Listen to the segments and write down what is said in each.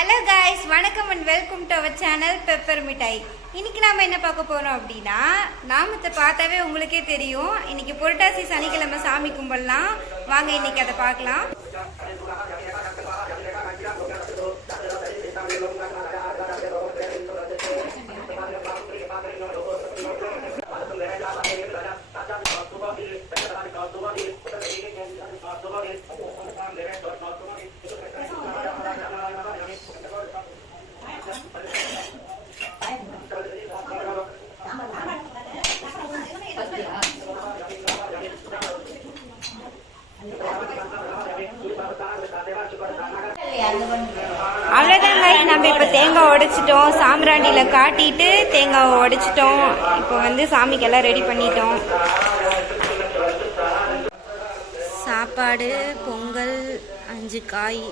Hello guys, வணக்கம் and welcome to our channel Pepper Mittai. இன்னைக்கு நாம என்ன பார்க்க போறோம் அப்படின்னா, நாமத்தை பார்த்தாவே உங்களுக்கே தெரியும். இன்னைக்கு புரட்டாசி சனிக்கிழமை சாமி கும்பிடலாம். வாங்க இன்னைக்கு அதை பார்க்கலாம். அவ்வளோதாங்க, நம்ம இப்போ தேங்காய் உடைச்சிட்டோம். சாம்பிராணியில் காட்டிட்டு தேங்காவை உடைச்சிட்டோம். இப்போ வந்து சாமிக்கெல்லாம் ரெடி பண்ணிட்டோம். சாப்பாடு, பொங்கல், 5 காய்,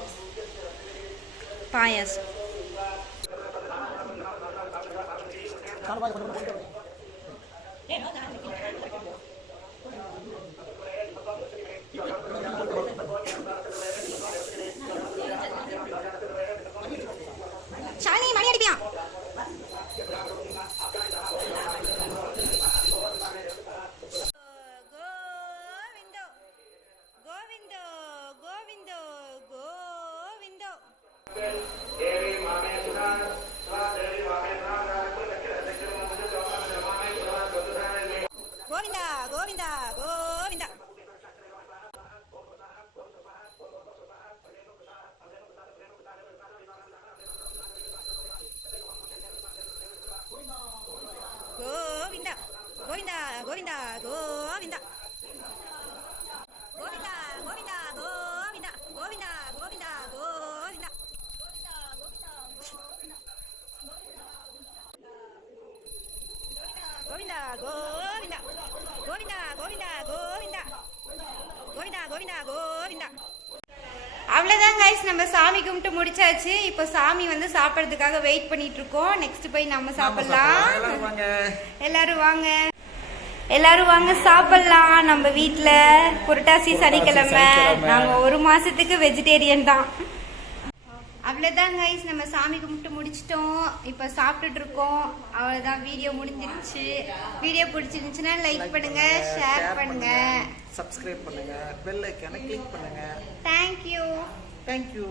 பாயாசம். ஷாலினி மணி அடிப்பியா? கோவிந்தோ கோவிந்தோ கோவிந்தோ கோவிந்தோ. கோவிந்தா கோவிந்தா கோவிந்தா. கோவிந்தா கோவிந்தா கோவிந்தா கோவிந்தா கோவிந்தா கோவிந்தா கோவிந்தா கோவிந்தா கோவிந்தா கோவிந்தா. கோவிந்தா கோவிந்தா கோவிந்தா கோவிந்தா கோவிந்தா கோவிந்தா கோவிந்தா கோவிந்தா. அவ்வளோதான் கைஸ், நம்ம சாமி கும்பிட்டு முடிச்சாச்சு. இப்போ சாமி வந்து சாப்பிட்றதுக்காக வெயிட் பண்ணிட்டு இருக்கோம். நெக்ஸ்ட் போய் நம்ம சாப்பிடலாம். எல்லாரும் வாங்க, எல்லாரும் வாங்க சாப்பிடலாம். நம்ம வீட்டில் புரட்டாசி சனிக்கிழமை. நாங்கள் 1 மாசத்துக்கு வெஜிடேரியன் தான். அவ்வளோதான் கைஸ், நம்ம சாமி கும்பிட்டு முடிச்சிட்டோம். இப்போ சாப்பிட்டுட்டு இருக்கோம். அவ்வளோதான், வீடியோ முடிஞ்சிருச்சு. வீடியோ பிடிச்சிருந்துச்சுன்னா லைக் பண்ணுங்க, ஷேர் பண்ணுங்க, சப்ஸ்கிரைப் பண்ணுங்க, பெல் ஐகானை கிளிக் பண்ணுங்க. தேங்க்யூ. தேங்க்யூ.